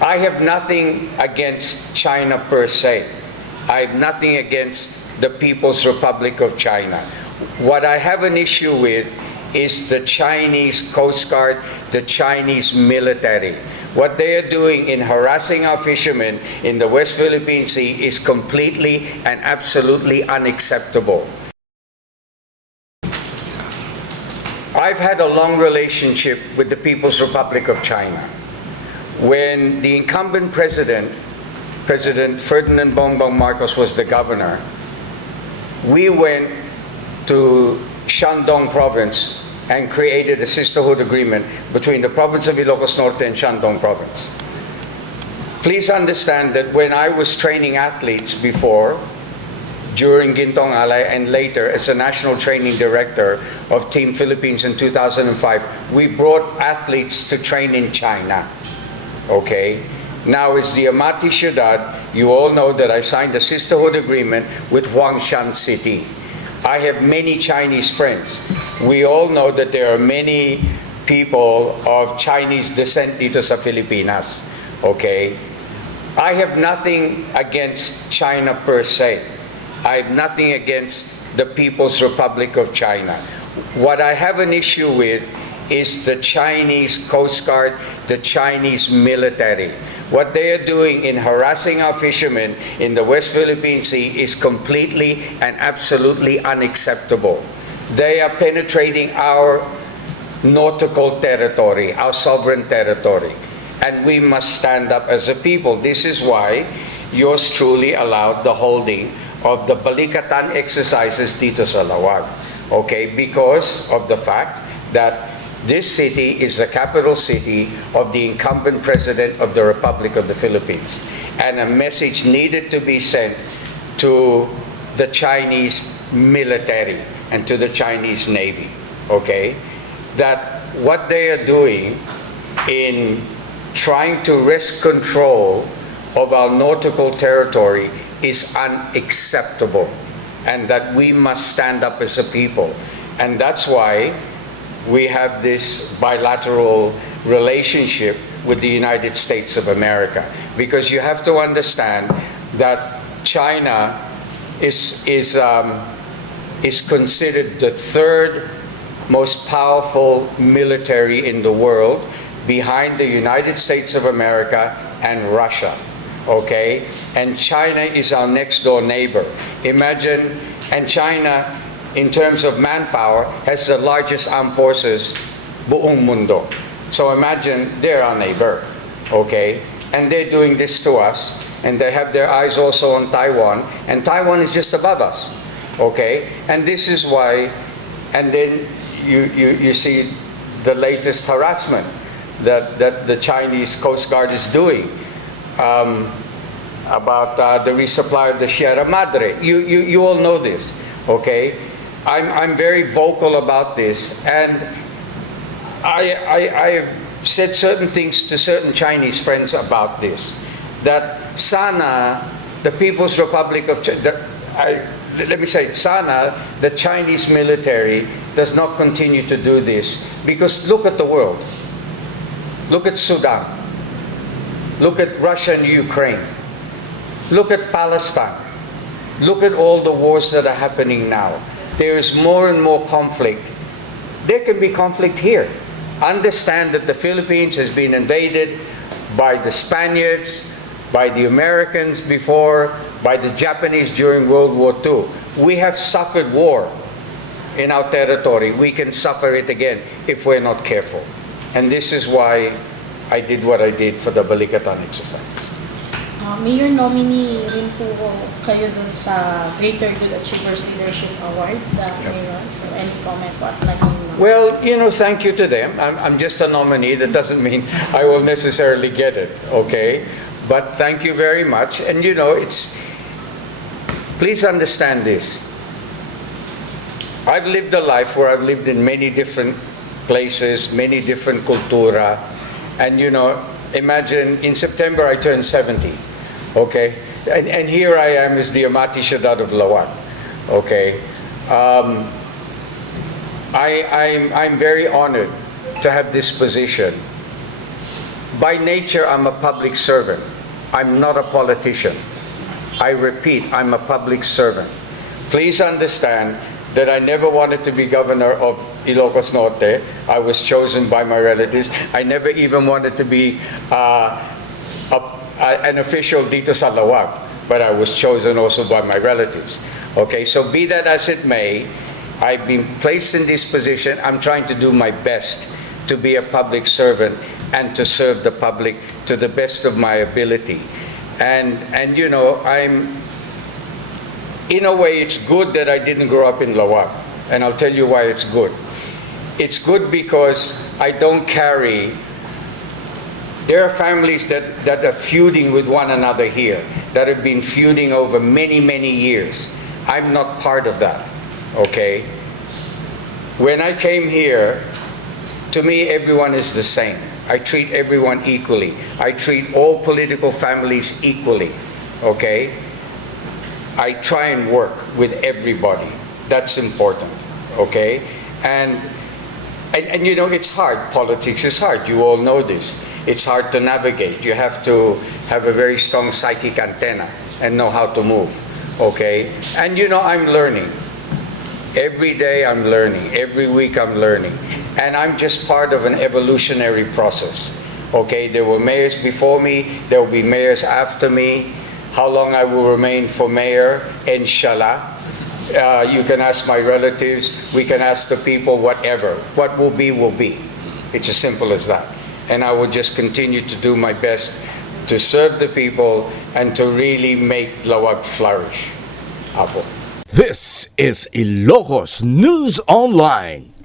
I have nothing against China per se. I have nothing against the People's Republic of China. What I have an issue with is the Chinese Coast Guard, the Chinese military. What they are doing in harassing our fishermen in the West Philippine Sea is completely and absolutely unacceptable. I've had a long relationship with the People's Republic of China. When the incumbent president, President Ferdinand Bongbong Marcos, was the governor, we went to Shandong province and created a sisterhood agreement between the province of Ilocos Norte and Shandong province. Please understand that when I was training athletes before, during Gintong Alay, and later as a national training director of Team Philippines in 2005, we brought athletes to train in China. Okay? Now, as the Amati Ciudad, you all know that I signed a sisterhood agreement with Huangshan City. I have many Chinese friends. We all know that there are many people of Chinese descent dito sa Filipinas. Okay? I have nothing against China per se. I have nothing against the People's Republic of China. What I have an issue with is the Chinese Coast Guard, the Chinese military. What they are doing in harassing our fishermen in the West Philippine Sea is completely and absolutely unacceptable. They are penetrating our nautical territory, our sovereign territory, and we must stand up as a people. This is why yours truly allowed the holding of the Balitang exercises dito sa Lawag. Okay, because of the fact that this city is the capital city of the incumbent president of the Republic of the Philippines. And a message needed to be sent to the Chinese military and to the Chinese Navy, okay? That what they are doing in trying to wrest control of our nautical territory is unacceptable, and that we must stand up as a people. And that's why we have this bilateral relationship with the United States of America. Because you have to understand that China is considered the third most powerful military in the world, behind the United States of America and Russia. Okay? And China is our next door neighbor. Imagine, and China, in terms of manpower, has the largest armed forces buong mundo. So imagine they're our neighbor, okay? And they're doing this to us, and they have their eyes also on Taiwan, and Taiwan is just above us, okay? And this is why, and then you see the latest harassment that the Chinese Coast Guard is doing about the resupply of the Sierra Madre. You all know this, okay? I'm very vocal about this, and I have said certain things to certain Chinese friends about this, that sana the People's Republic of China, let me say, sana the Chinese military does not continue to do this, because look at the world. Look at Sudan. Look at Russia and Ukraine. Look at Palestine. Look at all the wars that are happening now. There is more and more conflict. There can be conflict here. Understand that the Philippines has been invaded by the Spaniards, by the Americans before, by the Japanese during World War II. We have suffered war in our territory. We can suffer it again if we're not careful. And this is why I did what I did for the Balitang exercise. Mayor, nominee rin po kayo dun sa Greater Good Achievers Leadership Award, the Mayor. So any comment what naging? Well, thank you to them. I'm just a nominee. That doesn't mean I will necessarily get it, okay? But thank you very much. And please understand this. I've lived a life where I've lived in many different places, many different kultura. And imagine in September I turned 70. Okay, and here I am as the Amati Ciudad of Lawag. Okay, I'm very honored to have this position, By nature, I'm a public servant. I'm not a politician. I repeat, I'm a public servant. Please understand that I never wanted to be governor of Ilocos Norte. I was chosen by my relatives. I never even wanted to be an official dito sa Lawag, but I was chosen also by my relatives. Okay, so be that as it may, I've been placed in this position. I'm trying to do my best to be a public servant and to serve the public to the best of my ability. And you know, in a way, it's good that I didn't grow up in Lawag, and I'll tell you why it's good. It's good because I don't carry. There are families that are feuding with one another here, that have been feuding over many, many years. I'm not part of that, okay? When I came here, to me, everyone is the same. I treat everyone equally. I treat all political families equally, okay? I try and work with everybody. That's important, okay? And you know, it's hard. Politics is hard. You all know this. It's hard to navigate. You have to have a very strong psychic antenna and know how to move, okay? And you know, I'm learning. Every day I'm learning. Every week I'm learning. And I'm just part of an evolutionary process, okay? There were mayors before me. There will be mayors after me. How long I will remain for mayor, inshallah. You can ask my relatives. We can ask the people, whatever. What will be, will be. It's as simple as that. And I will just continue to do my best to serve the people and to really make Lawag flourish. Apo. This is Ilocos News Online.